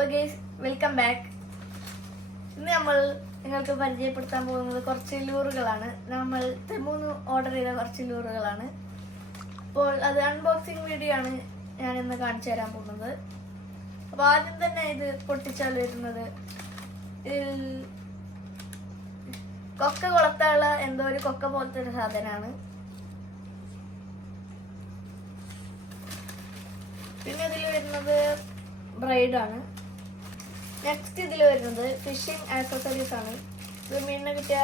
അപ്പോൾ guys welcome back. ഇന്ന് നമ്മൾ നിങ്ങൾക്ക് പരിചയപ്പെടുത്താൻ പോകുന്നത് കുറച്ച് ലൂറുകളാണ്. നമ്മൾ തെമൂന്ന് ഓർഡർ ചെയ്ത കുറച്ച് ലൂറുകളാണ്. അപ്പോൾ അത് അൺബോക്സിങ് വീഡിയോ ആണ് ഞാൻ ഇന്ന് കാണിച്ചു തരാൻ പോകുന്നത്. അപ്പോൾ ആദ്യം തന്നെ ഇത് പൊട്ടിച്ചാൽ വരുന്നത് കൊക്ക കൊളത്താനുള്ള എന്തോ ഒരു കൊക്ക പോലത്തെ ഒരു സാധനമാണ്. പിന്നെ ഇതിൽ വരുന്നത് ബ്രൈഡാണ്. നെക്സ്റ്റ് ഇതിൽ വരുന്നത് ഫിഷിംഗ് ആക്സസറീസ് ആണ്. ഇത് മീനിനെ കിട്ടിയ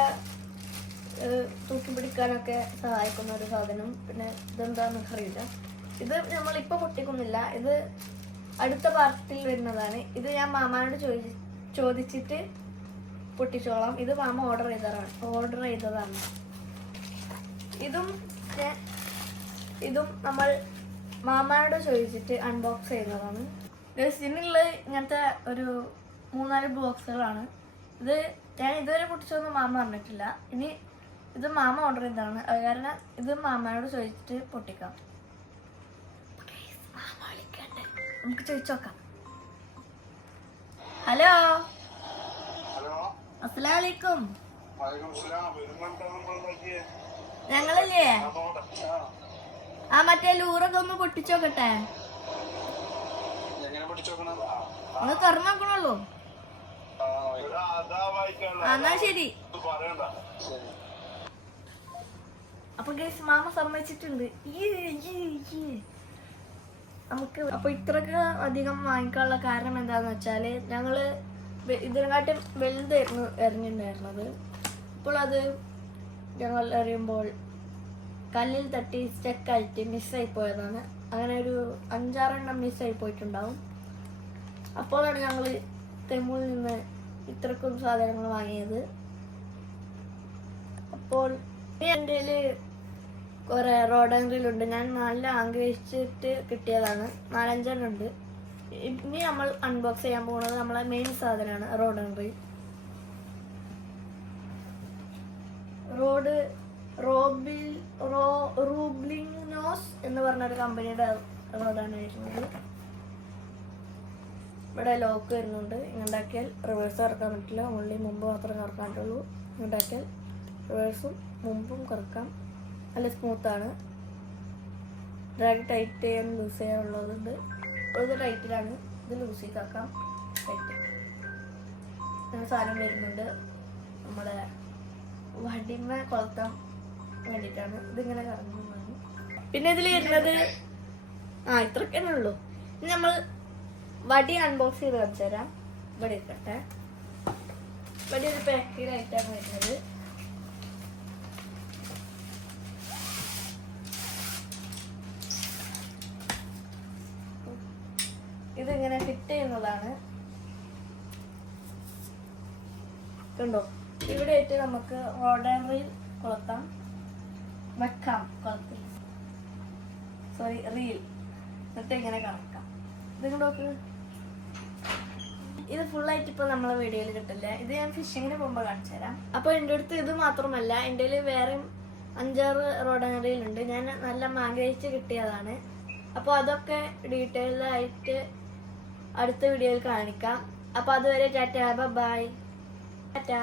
തൂക്കി പിടിക്കാനൊക്കെ സഹായിക്കുന്ന ഒരു സാധനം. പിന്നെ ഇതെന്താന്ന് അറിയില്ല. ഇത് നമ്മളിപ്പോൾ പൊട്ടിക്കുന്നില്ല, ഇത് അടുത്ത പാർട്ടിൽ വരുന്നതാണ്. ഇത് ഞാൻ മാമാനോട് ചോദിച്ചിട്ട് പൊട്ടിച്ചോളാം. ഇത് മാമ ഓർഡർ ചെയ്തതാണ്. ഇതും നമ്മൾ മാമാനോട് ചോദിച്ചിട്ട് അൺബോക്സ് ചെയ്യുന്നതാണ്. ഇതിനുള്ള ഇങ്ങനത്തെ ഒരു 3-4 ബോക്സുകളാണ്. ഇത് ഞാൻ ഇതുവരെ പൊട്ടിച്ചൊന്നും മാമ പറഞ്ഞിട്ടില്ല. ഇനി ഇത് മാമ ഓർഡർ ചെയ്തതാണ്. അത് കാരണം ഇത് മാമാനോട് ചോദിച്ചിട്ട് പൊട്ടിക്കാം. നമുക്ക് ചോദിച്ചു നോക്കാം. ഹലോ, അസ്സലാമലൈക്കും. ഞങ്ങളല്ലേ മറ്റേ ലൂറൊക്കെ ഒന്ന് പൊട്ടിച്ചോക്കട്ടെ. ഒന്ന് തുറന്നു നോക്കണുള്ളൂ. എന്നാ ശരി. അപ്പൊ ഗൈസ് മാമ സമ്മതിച്ചിട്ടുണ്ട്. നമുക്ക് അപ്പൊ ഇത്രക്ക് അധികം വാങ്ങിക്കാനുള്ള കാരണം എന്താന്ന് വെച്ചാല് ഞങ്ങള് ഇതിനെക്കാട്ടും വലുതായിരുന്നു എറിഞ്ഞിട്ടുണ്ടായിരുന്നത്. അപ്പോൾ അത് ഞങ്ങൾ എറിയുമ്പോൾ കല്ലിൽ തട്ടി സ്റ്റക്കായിട്ട് മിസ്സായി പോയതാണ്. അങ്ങനെ ഒരു 5-6 എണ്ണം മിസ്സായി പോയിട്ടുണ്ടാവും. അപ്പോഴാണ് ഞങ്ങൾ തെമ്മൂരിൽ നിന്ന് ഇത്രക്കും സാധനങ്ങൾ വാങ്ങിയത്. അപ്പോൾ എൻ്റെ കയ്യിൽ കുറേ റോഡ് ആംഗ്രിലുണ്ട്. ഞാൻ നല്ല ആഗ്രഹിച്ചിട്ട് കിട്ടിയതാണ്. 4-5 എണ്ണം ഉണ്ട്. ഇനി നമ്മൾ അൺബോക്സ് ചെയ്യാൻ പോകുന്നത് നമ്മളെ മെയിൻ സാധനമാണ് റോഡ് ആംഗ്രി. റൂബ്ലിനോസ് എന്ന് പറഞ്ഞൊരു കമ്പനിയുടെ റോഡാണ് വരുന്നത്. ഇവിടെ ലോക്ക് വരുന്നുണ്ട്. ഇങ്ങോട്ടാക്കിയാൽ റിവേഴ്സ് കറക്കാൻ പറ്റില്ല, ഓൺലി മുമ്പ് മാത്രമേ കറക്കാൻ പറ്റുള്ളൂ. ഇങ്ങോട്ടാക്കിയാൽ റിവേഴ്സും മുമ്പും കറക്കാം. നല്ല സ്മൂത്താണ്. ഡ്രാഗ് ടൈറ്റ് ചെയ്യാൻ ലൂസ് ചെയ്യാനുള്ളതുണ്ട്. ഇത് ടൈറ്റിലാണ്, ഇത് ലൂസ് ചെയ്താക്കാം. ടൈറ്റ് അങ്ങനെ സാധനം വരുന്നുണ്ട്. നമ്മുടെ വടിമ കൊളുത്താൻ വേണ്ടിയിട്ടാണ് ഇതിങ്ങനെ കറങ്ങുന്നതാണ്. പിന്നെ ഇതിൽ വരുന്നത് ഇത്രയൊക്കെ ഉള്ളൂ. ഇനി നമ്മൾ വടി അൺബോക്സ് ചെയ്ത് കാണിച്ചു തരാം. വടി ഇരിക്കട്ടെ. വടി ഒരു പാക്കിലായിട്ടാണ് വരുന്നത്. ഇതിങ്ങനെ ഫിറ്റ് ചെയ്യുന്നതാണ്. കണ്ടോ, ഇവിടെ ആയിട്ട് നമുക്ക് റോഡറിൽ കൊളുത്താം, വെക്കാം. കൊളത്തിൽ റീൽ എന്നിട്ട് ഇങ്ങനെ കറക്കാം. ഇത് നോക്ക്, ഇത് ഫുള്ളായിട്ട് ഇപ്പോൾ നമ്മളെ വീഡിയോയിൽ കിട്ടില്ല. ഇത് ഞാൻ ഫിഷിങ്ങിന് പോകുമ്പോൾ കാണിച്ചു തരാം. അപ്പോൾ എൻ്റെ അടുത്ത് ഇത് മാത്രമല്ല, എൻ്റെ കയ്യിൽ വേറെയും 5-6 റോഡറിയിലുണ്ട്. ഞാൻ നല്ല ആഗ്രഹിച്ച് കിട്ടിയതാണ്. അപ്പോൾ അതൊക്കെ ഡീറ്റെയിൽഡായിട്ട് അടുത്ത വീഡിയോയിൽ കാണിക്കാം. അപ്പോൾ അതുവരെ ടാറ്റാ, ബൈ. ടാറ്റാ.